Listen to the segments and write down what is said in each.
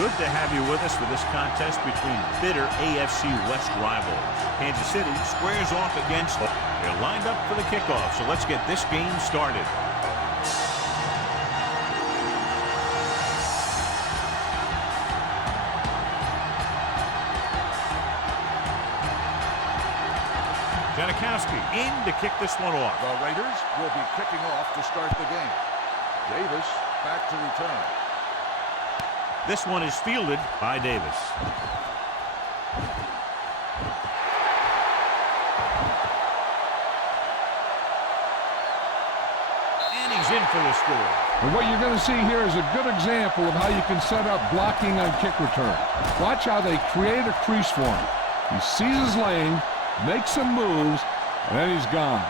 Good to have you with us for this contest between bitter AFC West rivals. Kansas City squares off against. They're lined up for the kickoff, so let's get this game started. Janikowski in to kick this one off. The Raiders will be kicking off to start the game. Davis back to return. This one is fielded by Davis. And he's in for the score. And what you're going to see here is a good example of how you can set up blocking on kick return. Watch how they create a crease for him. He sees his lane, makes some moves, and then he's gone.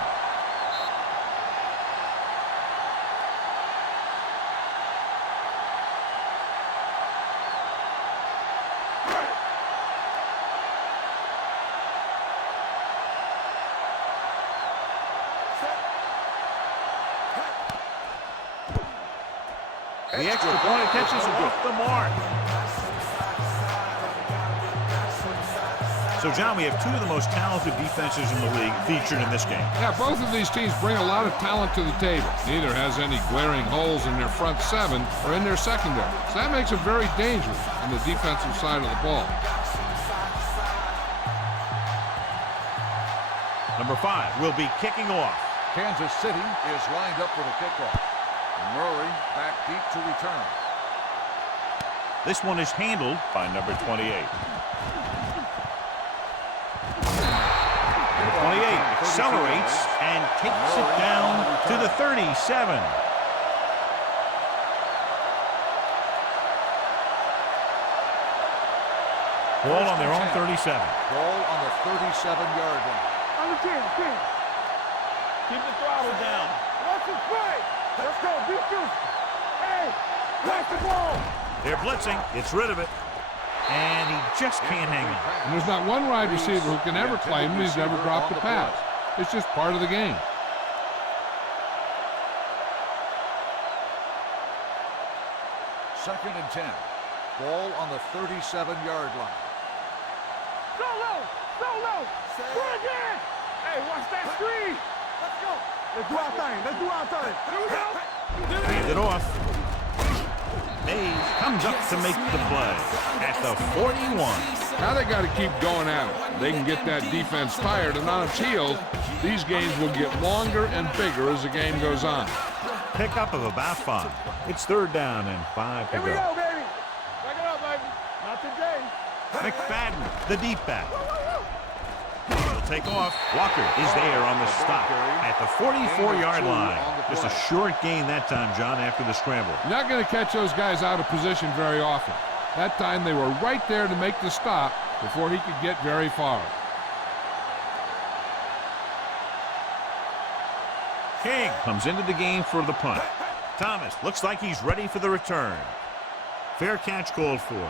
The extra point catches off the mark. So, John, we have two of the most talented defenses in the league featured in this game. Yeah, both of these teams bring a lot of talent to the table. Neither has any glaring holes in their front seven or in their secondary. So that makes them very dangerous on the defensive side of the ball. Number 5 will be kicking off. Kansas City is lined up for the kickoff. Murray back deep to return. This one is handled by number 28. Number 28 accelerates and takes it down to the 37. Ball on their own 37. Ball on the 37-yard line. On the 10. Keep the throttle down. Watch the play. Let's go. Beat you. Hey, watch the ball. They're blitzing. Gets rid of it. And he just can't hang on. And there's not one wide receiver who can ever claim he's never dropped a pass. It's just part of the game. Second and 10. Ball on the 37-yard line. Go low. Go again. Hey, watch that screen. Let's go. Let's do our thing. Here we go. Hand it off. Mays comes up to make the play at the 41. Now they got to keep going at it. They can get that defense tired and on its heels. These games will get longer and bigger as the game goes on. Pickup of about 5. It's third down and 5 to Here we go. go, baby. Back it up, baby. Not today. McFadden, the deep back. He'll take off. Walker is there on the stop at the 44-yard line. Just a short gain that time, John, after the scramble. You're not going to catch those guys out of position very often. That time they were right there to make the stop before he could get very far. King comes into the game for the punt. Thomas looks like he's ready for the return. Fair catch called for.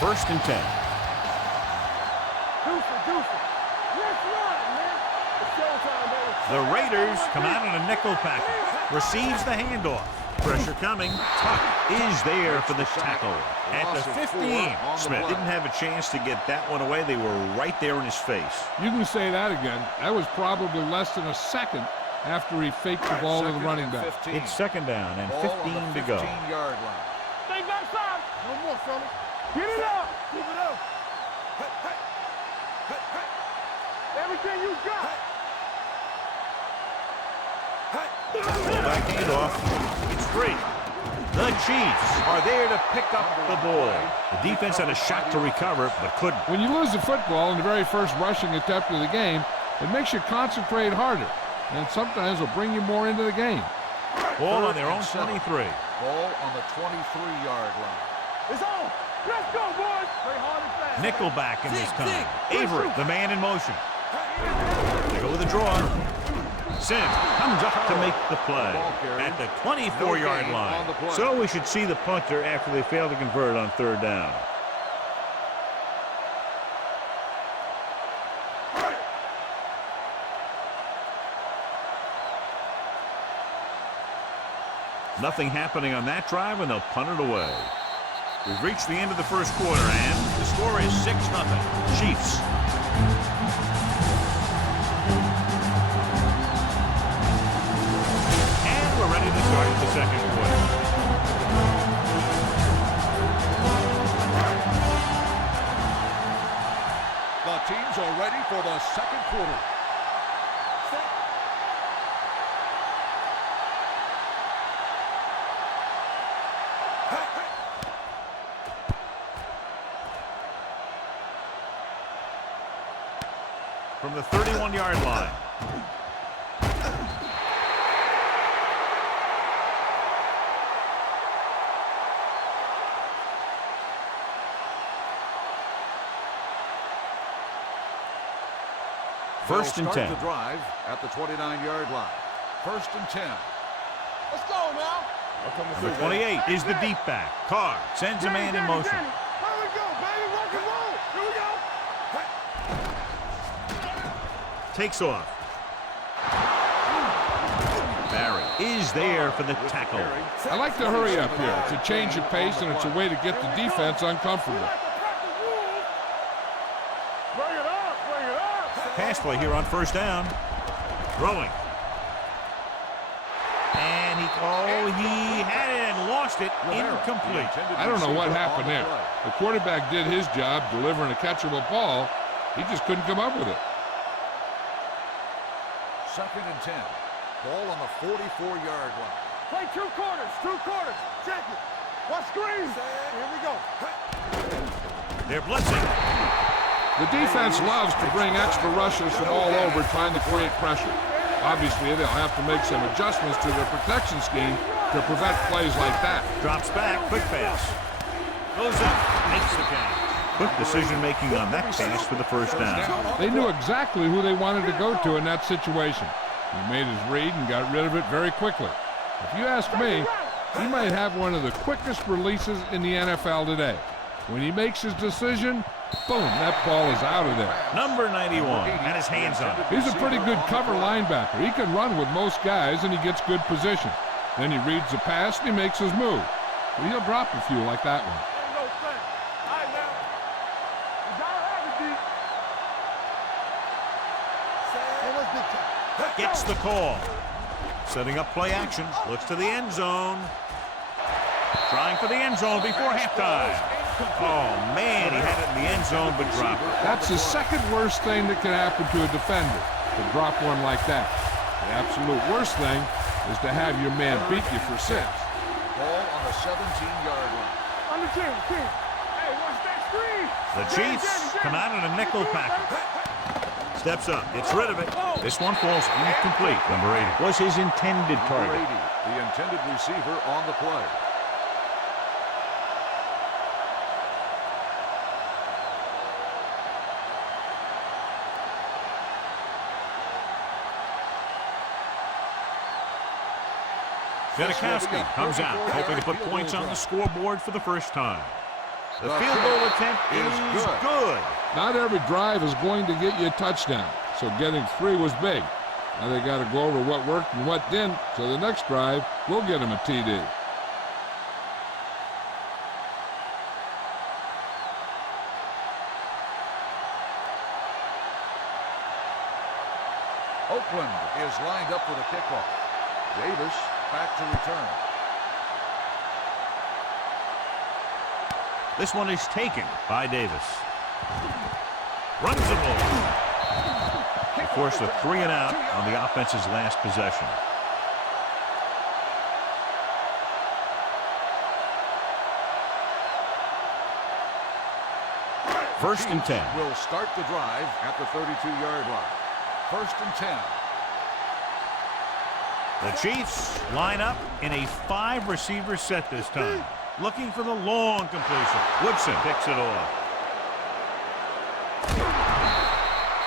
First and 10. Let's run, man. It's showtime, baby. The Raiders come out on a nickel package. Receives the handoff. Pressure coming. Tuck is there for the tackle. At the 15. Smith didn't have a chance to get that one away. They were right there in his face. You can say that again. That was probably less than a second after he faked the ball to the running back. It's second down and 15 to go. 15-yard line. Stay back side. No more, fella. Get it up. Keep it up. Everything you got. Fullback handoff. It's free. The Chiefs are there to pick up the ball. The defense had a shot to recover, but couldn't. When you lose the football in the very first rushing attempt of the game, it makes you concentrate harder, and sometimes will bring you more into the game. Ball on their own 23. Ball on the 23-yard line. It's on. Let's go, boys. Play hard and fast. Nickelback in this time. Avery, the man in motion. They go with a draw. Sims comes up to make the play at the 24-yard line. So we should see the punter after they fail to convert on third down. Nothing happening on that drive, and they'll punt it away. We've reached the end of the first quarter, and the score is 6-0. Chiefs. And we're ready to start the second quarter. The teams are ready for the second quarter. From the 31-yard line. First and 10. The drive at the 29-yard line. First and 10. Let's go now. Number 28 is the deep back. Carr sends a man in motion. Here we go, baby. Rock and roll. Here we go. Takes off. Barry is there for the tackle. I like to hurry up here. It's a change of pace, and it's a way to get the defense uncomfortable. Bring it up. Bring it up. Pass play here on first down. Throwing. And he had it and lost it. Incomplete. I don't know what happened there. The quarterback did his job delivering a catchable ball. He just couldn't come up with it. Second and 10. Ball on the 44-yard line. Play two quarters. Check it. What screen? Here we go. They're blitzing. The defense loves to bring extra rushers from all over trying to create pressure. Obviously, they'll have to make some adjustments to their protection scheme to prevent plays like that. Drops back. Quick pass. Goes up. Makes the catch. Quick decision-making on that pass for the first down. They knew exactly who they wanted to go to in that situation. He made his read and got rid of it very quickly. If you ask me, he might have one of the quickest releases in the NFL today. When he makes his decision, boom, that ball is out of there. Number 91 had his hands on it. He's a pretty good cover linebacker. He can run with most guys, and he gets good position. Then he reads the pass, and he makes his move. But he'll drop a few like that one. Gets the call. Setting up play action. Looks to the end zone. Trying for the end zone before halftime. Oh, man, he had it in the end zone, but dropped it. That's the second worst thing that can happen to a defender, to drop one like that. The absolute worst thing is to have your man beat you for 6. Ball on the 17-yard line. On the 10. Hey, watch that screen. The Chiefs come out in a nickel package. Steps up, gets rid of it. This one falls incomplete. Number 80 was his intended target. Number 80, the intended receiver on the play. Janikowski comes out, hoping to put points on the scoreboard for the first time. The field goal attempt is good. Not every drive is going to get you a touchdown, so getting 3 was big. Now they got to go over what worked and what didn't, so the next drive will get him a TD. Oakland is lined up for the kickoff. Davis back to return. This one is taken by Davis. Runs the ball. Forced a 3 and out on the offense's last possession. First and 10. Will start the drive at the 32-yard line. First and 10. The Chiefs line up in a 5-receiver set this time. Looking for the long completion. Woodson picks it off.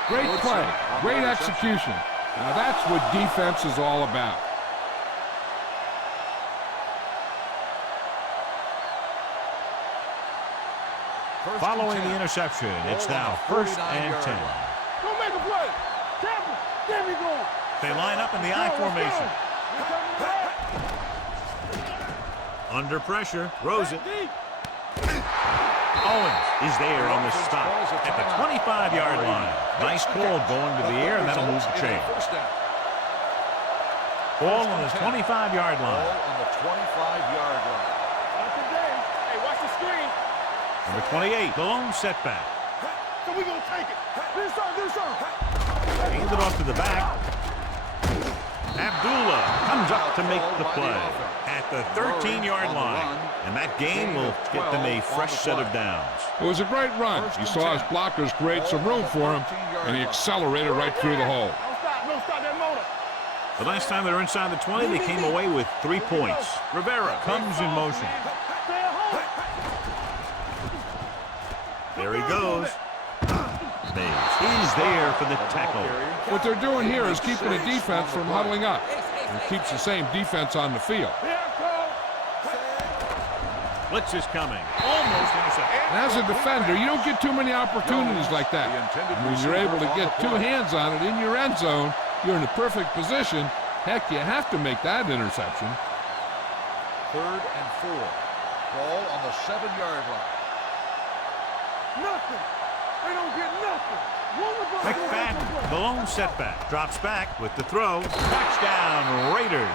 Great play, great execution. Now that's what defense is all about. Following the interception, it's now first and 10. Don't make a play. Tampa, there we go. They line up in the I formation. Under pressure, throws it. Owens is there on the stop at the 25-yard line. Nice call going to the air, and that'll move the chain. Ball on the 25-yard line. Ball on the 25-yard line. Not today. Hey, watch the screen. Number 28, the lone setback. So we gonna take it. Do something. Hands it off to the back. Abdullah comes up to make the play at the 13-yard line. And that gain will get them a fresh set of downs. It was a great run. He saw his blockers create some room for him, and he accelerated right through the hole. Don't stop that motor. The last time they were inside the 20, they came away with 3 points. Rivera comes in motion. Stay at home. There he goes. He's there for the tackle. What they're doing here is keeping the defense from huddling up. It keeps the same defense on the field. Blitz is coming. Almost intercepted. And as a defender, you don't get too many opportunities like that. When you're able to get 2 hands on it in your end zone, you're in the perfect position. Heck, you have to make that interception. 3rd and 4. Ball on the 7-yard line. Nothing. They don't get nothing. McFadden, the lone setback, drops back with the throw. Touchdown, Raiders.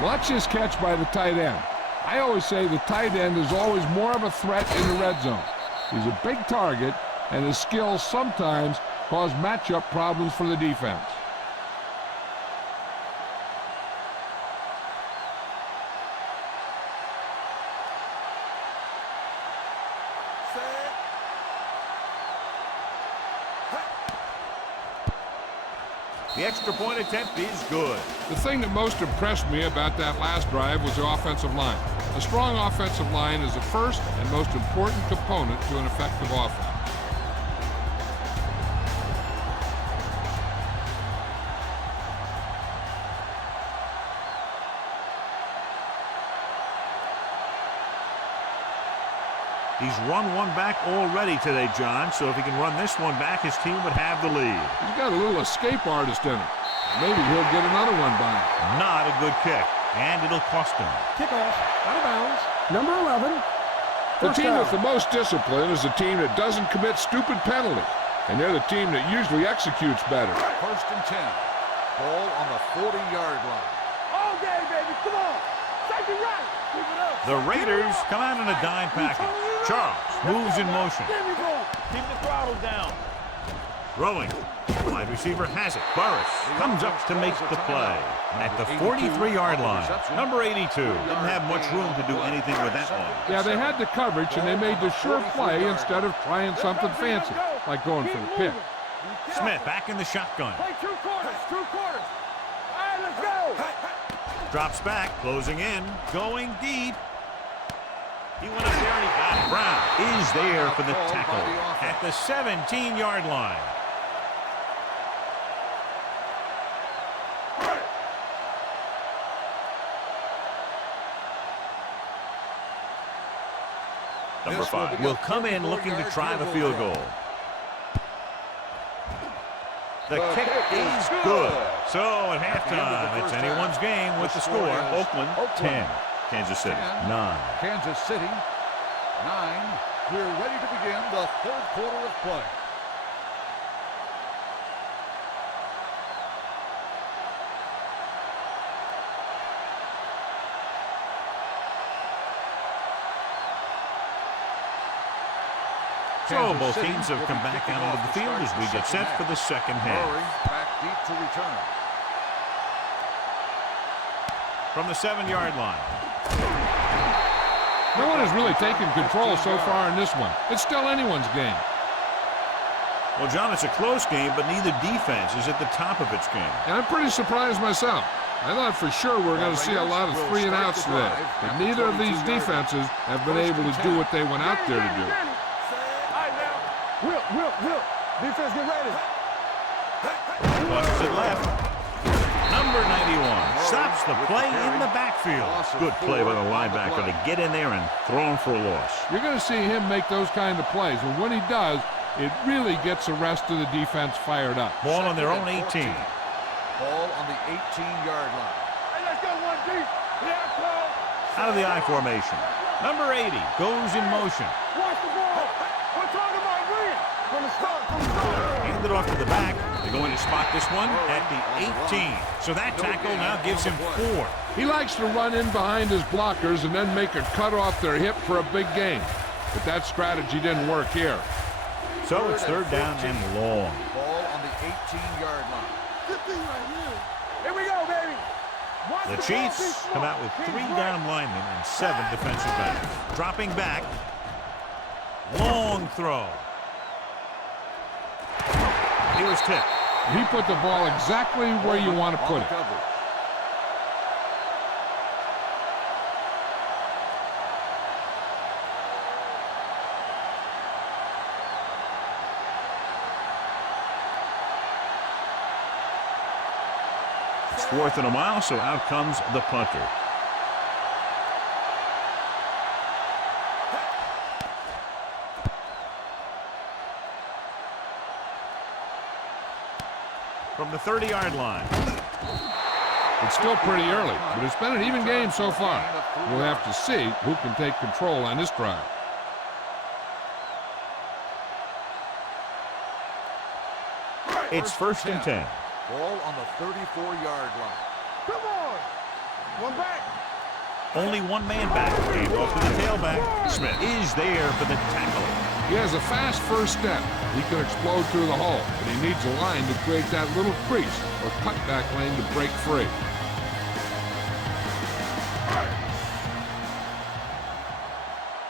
Watch this catch by the tight end. I always say the tight end is always more of a threat in the red zone. He's a big target, and his skills sometimes cause matchup problems for the defense. The extra point attempt is good. The thing that most impressed me about that last drive was the offensive line. A strong offensive line is the first and most important component to an effective offense. He's run one back already today, John, so if he can run this one back, his team would have the lead. He's got a little escape artist in him. Maybe he'll get another one by him. Not a good kick, and it'll cost him. Kickoff, out of bounds, number 11. The team down. with the most discipline is the team that doesn't commit stupid penalties, and they're the team that usually executes better. 1st and 10. Ball on the 40-yard line. All day, baby. Come on. Safety right. Keep it up. The Raiders come out in a dime package. Charles moves in motion. There we go. Keep the throttle down. Throwing. Wide receiver has it. Burris comes up to make the play at the 43-yard line. Number 82 didn't have much room to do anything with that one. Yeah, they had the coverage, and they made the sure play instead of trying something fancy, like going for the pick. Smith back in the shotgun. Play 2 quarters. 2 quarters. All right, let's go. Drops back, closing in, going deep. He went up there and he got it. Brown is there for the tackle at the 17-yard line. Number 5 will come in looking to try the field goal. The kick is good. So at halftime, it's anyone's game with the score. Oakland 10, Kansas City 9. Kansas City 9. We're ready to begin the 3rd quarter of play. So both teams have come back out onto the field as we get set for the second half. Back deep to return. From the 7-yard line. No one has really taken control so far in this one. It's still anyone's game. Well, John, it's a close game, but neither defense is at the top of its game. And I'm pretty surprised myself. I thought for sure we're going to see a lot of 3 and outs today. But neither of these defenses have been able to do what they went out there to do. Will. Defense, get ready. Pushes it left. Number 91 stops the play in the backfield. Good play by the linebacker to get in there and throw him for a loss. You're going to see him make those kind of plays. And when he does, it really gets the rest of the defense fired up. Ball on their own 18. Ball on the 18-yard line. Hey, let's go 1 deep. Yeah, call. Out of the I formation. Number 80 goes in motion. Watch the ball. We're talking about Williams. From the start. Hand it off to the back. They're going to spot this one at the 18. So that tackle now gives him 4. He likes to run in behind his blockers and then make a cut off their hip for a big gain. But that strategy didn't work here. So it's third down and long. Ball on the 18-yard line. Here we go, baby. Watch The ball, Chiefs be smart. come out with 3 He's down linemen and 7 defensive backs. Dropping back. Long throw. He was tipped. He put the ball exactly where you want to put it. Coverage. It's 4th and a mile, so out comes the punter. From the 30-yard line. It's still pretty early, but it's been an even game so far. We'll have to see who can take control on this drive. It's 1st and 10. Ball on the 34-yard line. Come on. One back. Only one man back. Hand off to the tailback. Smith is there for the tackle. He has a fast first step. He can explode through the hole, but he needs a line to create that little crease or cutback lane to break free.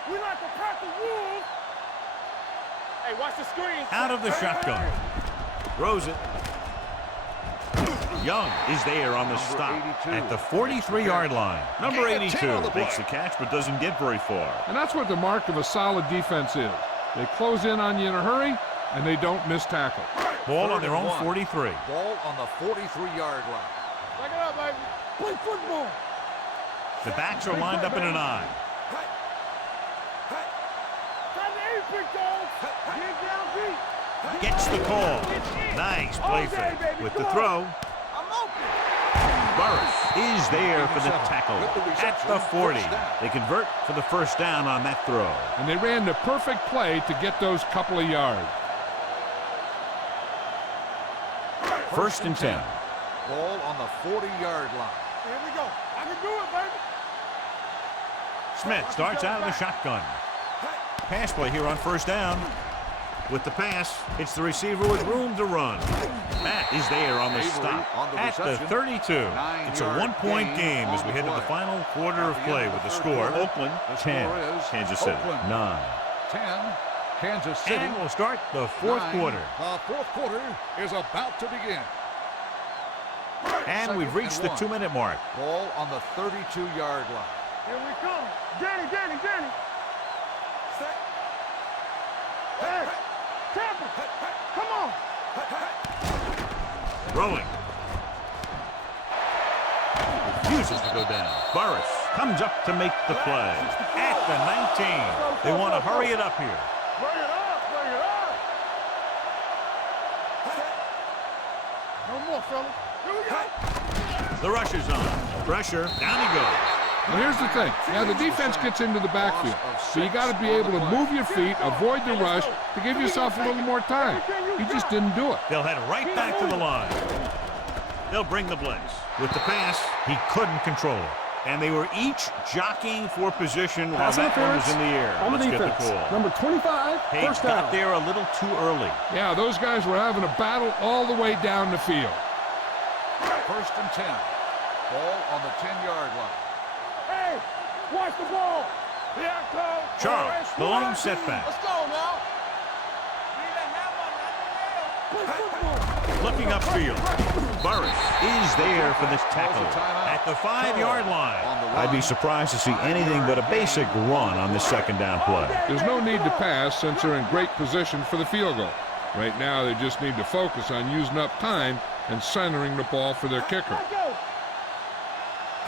We like to pack the wolves. Hey, watch the screen. Out of the shotgun. Throws it. Young is there on the stop at the 43-yard line. Number 82 makes the catch but doesn't get very far. And that's what the mark of a solid defense is. They close in on you in a hurry, and they don't miss tackle. Ball on their own 1. 43. Ball on the 43-yard line. Back it up, baby. Play football. The backs are lined up in an I. Time to aim, big dog. Get down deep. Gets the call. Nice play fake. With the throw, I'm open. Burris is there for the tackle at the 40. They convert for the first down on that throw. And they ran the perfect play to get those couple of yards. 1st and 10. Ball on the 40-yard line. Here we go. I can do it, baby. Smith starts out of the shotgun. Pass play here on first down. With the pass, it's the receiver with room to run. Matt is there on the stop at the 32. It's a one-point game as we head to the final quarter of play with the score. Oakland 10, Kansas City 9. 10, Kansas City. And we'll start the 4th 9. quarter. The 4th quarter is about to begin. And we've reached the 2-minute mark. Ball on the 32-yard line. Here we come. Danny. Hey, Tampa. Come on. Throwing. Refuses to go down. Burris comes up to make the play. At the 19. They want to hurry it up here. Bring it up. No more, fellas. Here we go. The rush is on. Pressure. Down he goes. Well, here's the thing. Yeah, the defense gets into the backfield, so you got to be able to move your feet, avoid the rush, to give yourself a little more time. He just didn't do it. They'll head right back to the line. They'll bring the blitz. With the pass, he couldn't control it. And they were each jockeying for position while that one was in the air. On the Let's get the defense. call. Number 25, Hey, first down. got there a little too early. Yeah, those guys were having a battle all the way down the field. 1st and 10. Ball on the 10-yard line. Hey, watch the ball. Here I come. Charles, the lone setback. Let's go now. Play football. Looking upfield. Burris is there for this tackle at the 5-yard line. I'd be surprised to see anything but a basic run on this second down play. There's no need to pass since they're in great position for the field goal. Right now, they just need to focus on using up time and centering the ball for their kicker. Let go.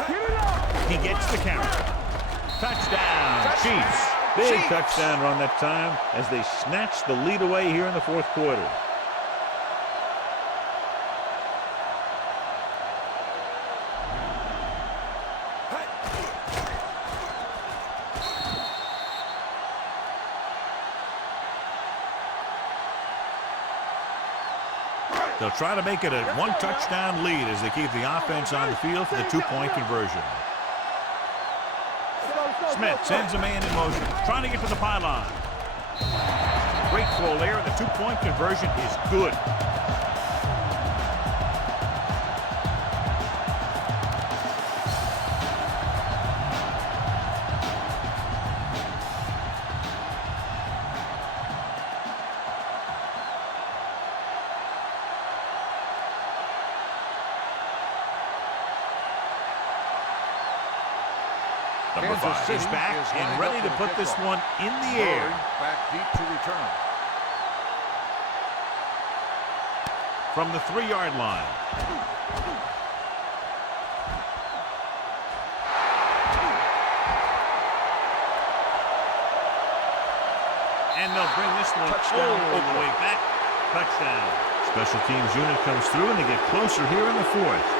Get it up. He gets the carry. Touchdown, Chiefs. Big touchdown run that time as they snatch the lead away here in the 4th quarter. They'll try to make it a one-touchdown lead as they keep the offense on the field for the two-point conversion. Smith sends a man in motion, trying to get to the pylon. Great throw there. The two-point conversion is good. Number 5 is back and ready to put this one in the air. Back deep to return. From the 3-yard line. And they'll bring this one all the way back. Touchdown. Special teams unit comes through and they get closer here in the 4th.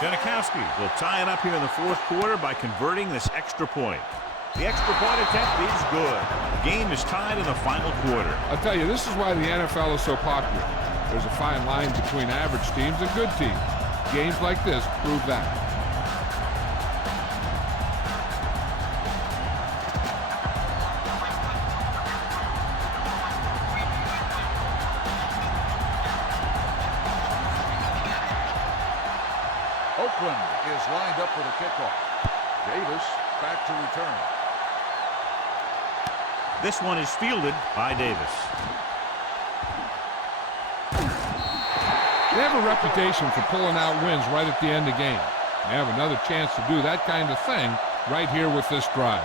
Janikowski will tie it up here in the 4th quarter by converting this extra point. The extra point attempt is good. The game is tied in the final quarter. I'll tell you, this is why the NFL is so popular. There's a fine line between average teams and good teams. Games like this prove that. Oakland is lined up for the kickoff. Davis back to return. This one is fielded by Davis. They have a reputation for pulling out wins right at the end of games. They have another chance to do that kind of thing right here with this drive.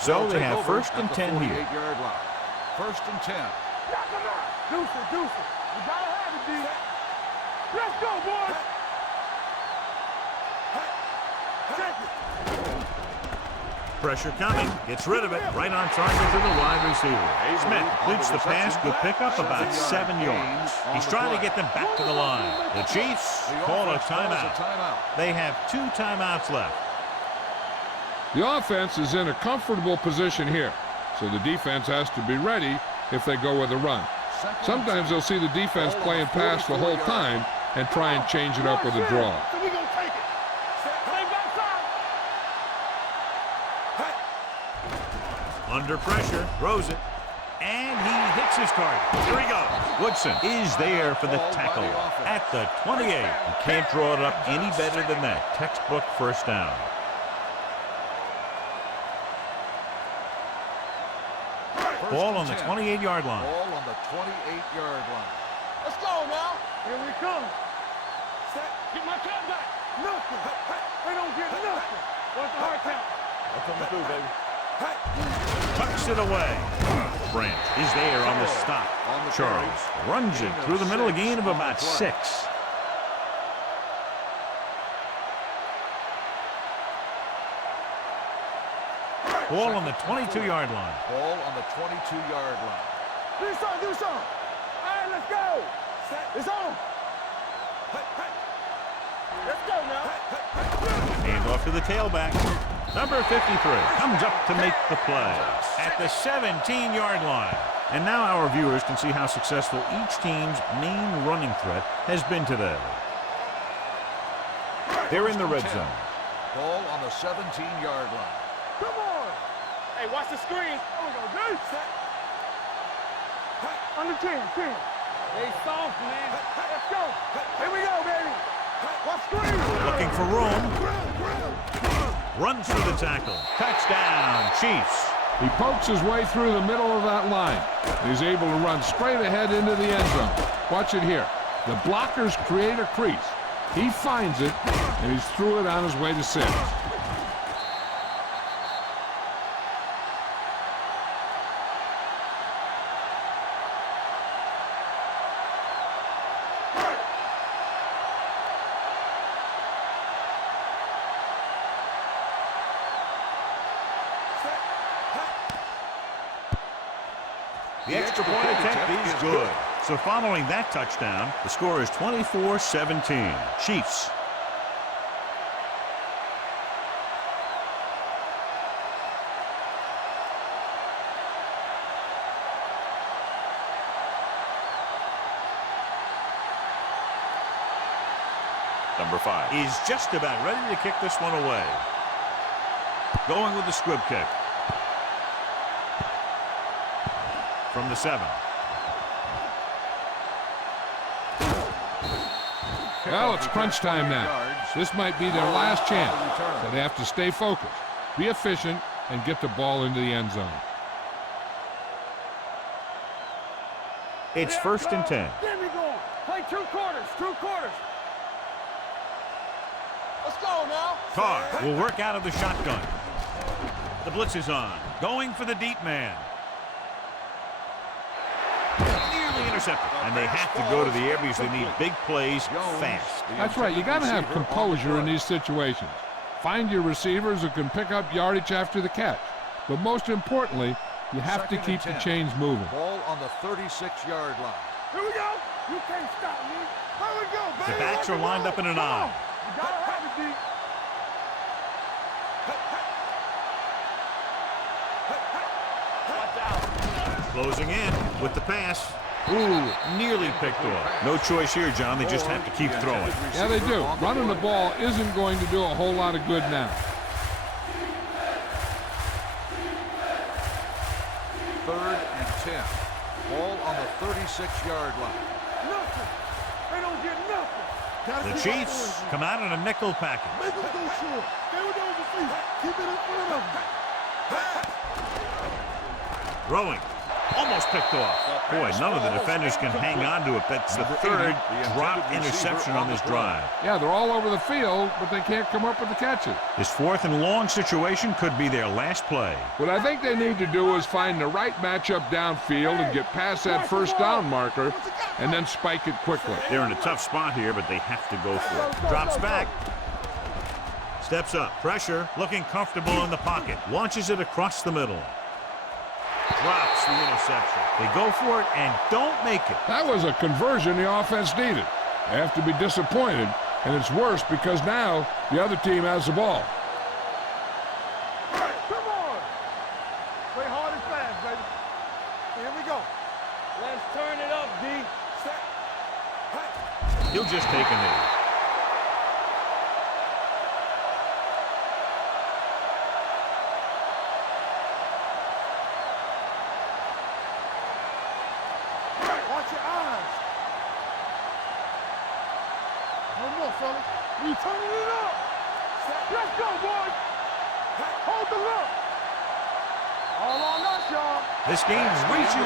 So they have 1st and 10 here. 48-yard line. 1st and 10. Deuce it. You gotta have it, D. Let's go, boys. Check it. Pressure coming. Gets rid of it. Right on target to the wide receiver. Smith completes the pass. Good pickup about 7 yards. He's trying to get them back to the line. The Chiefs call a timeout. They have 2 timeouts left. The offense is in a comfortable position here, so the defense has to be ready if they go with a run. Sometimes they'll see the defense playing pass the whole time and try and change it up with a draw. So we gonna take it. Play backside. Under pressure, throws it, and he hits his target. Here he goes. Woodson is there for the tackle at the 28. You can't draw it up any better than that. Textbook first down. Ball on the 28-yard line. Ball on the 28-yard line. Let's go now. Here we come. Set. Get my cat back. Nothing. They don't get nothing. What's the hard count? I'm coming through, baby. Tucks it away. Branch is there on the stop. Charles runs it through the middle, a gain of about 6. Ball on the 22-yard line. Ball on the 22-yard line. Do something. All right, let's go. It's on. Let's go now. Hand off to the tailback. Number 53 comes up to make the play at the 17-yard line. And now our viewers can see how successful each team's main running threat has been today. They're in the red zone. Ball on the 17-yard line. Come on. Hey, watch the screen. There we go, dude. Under 10. They soft, man. Let's go. Here we go, baby. Watch screen. Looking for room. Runs through the tackle. Touchdown, Chiefs. He pokes his way through the middle of that line. He's able to run straight ahead into the end zone. Watch it here. The blockers create a crease. He finds it, and he's through it on his way to 6. The extra point attempt is good. So following that touchdown, the score is 24-17. Chiefs. Number 5 is just about ready to kick this one away. Going with the squib kick. From the 7. Well, it's crunch time now. This might be their last chance, so they have to stay focused, be efficient, and get the ball into the end zone. It's 1st and 10. Get me going. Play 2 quarters. 2 quarters. Let's go now. Carr will work out of the shotgun. The blitz is on. Going for the deep man. Nearly intercepted. And they have to go to the air because they need big plays fast. That's right. You got to have composure in these situations. Find your receivers who can pick up yardage after the catch. But most importantly, you have to keep the chains moving. Ball on the 36-yard line. Here we go. You can't stop me. Here we go, baby. The backs are lined up in an eye. You gotta have it, D. Closing in with the pass. Ooh, nearly picked off. No choice here, John. They just have to keep throwing. Yeah, they do. Running the ball isn't going to do a whole lot of good now. 3rd and 10. Ball on the 36-yard line. Nothing. They don't get nothing. The Chiefs come out in a nickel package. Make them go short. Stay with those feet. Keep it in front of them. Throwing. Almost picked off. Boy, none of the defenders can hang on to it. That's the 3rd drop interception on this drive. Yeah, they're all over the field, but they can't come up with the catches. This 4th and long situation could be their last play. What I think they need to do is find the right matchup downfield and get past that 1st down marker and then spike it quickly. They're in a tough spot here, but they have to go for it. Drops back. Steps up. Pressure. Looking comfortable in the pocket. Launches it across the middle. Drops the interception. They go for it and don't make it. That was a conversion the offense needed. They have to be disappointed, and it's worse because now the other team has the ball. Come on. Play hard and fast, baby. Here we go. Let's turn it up, D. He'll just take a knee. Watch your eyes. No more, fellas. We turning it up. Let's go, boys. Hold the look. All on us, y'all. This game's way too